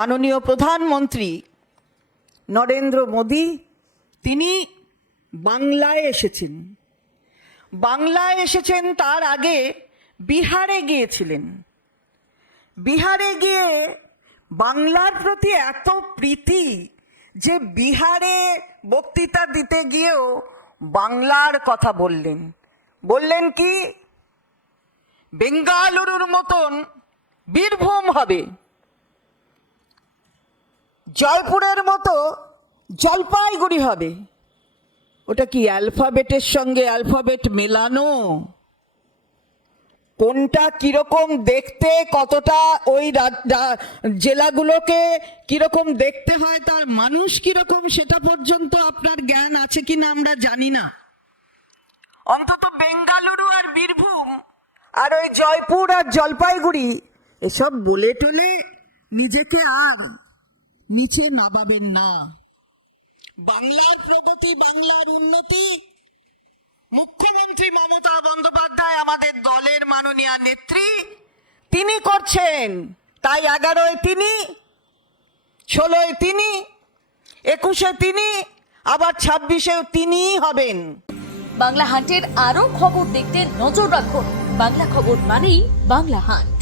মাননীয় প্রধানমন্ত্রী নরেন্দ্র মোদী তিনি বাংলায় এসেছেন। বাংলায় এসেছেন, তার আগে বিহারে গিয়েছিলেন। বিহারে গিয়ে বাংলার প্রতি এত প্রীতি যে বিহারে বক্তৃতা দিতে গিয়েও বাংলার কথা বললেন। বললেন কি, বেঙ্গালুরুর মতন বীরভূম হবে, জয়পুরের মতো জলপাইগুড়ি হবে। ওটা কি অ্যালফাবেটের সঙ্গে অ্যালফাবেট মেলানো? কোনটা কিরকম দেখতে, কতটা ওই জেলাগুলোকে কিরকম দেখতে হয়, তার মানুষ কিরকম, সেটা পর্যন্ত আপনার জ্ঞান আছে কিনা আমরা জানি না। অন্তত বেঙ্গালুরু আর বীরভূম আর ওই জয়পুর আর জলপাইগুড়ি এসব বলে টলে নিজেকে আর নিচে নামাবেন না। বাংলার প্রগতি, বাংলার উন্নতি মুখ্যমন্ত্রী মমতা বন্দ্যোপাধ্যায়, আমাদের দলের মাননীয় নেত্রী, তিনি করছেন। তাই 11-য় তিনি, 16-য় তিনি, 21-এ তিনি, আবার 26-এও তিনিই হবেন। বাংলা হান্টের আরো খবর দেখতে নজর রাখুন। বাংলা খবর মানেই বাংলা হান্ট।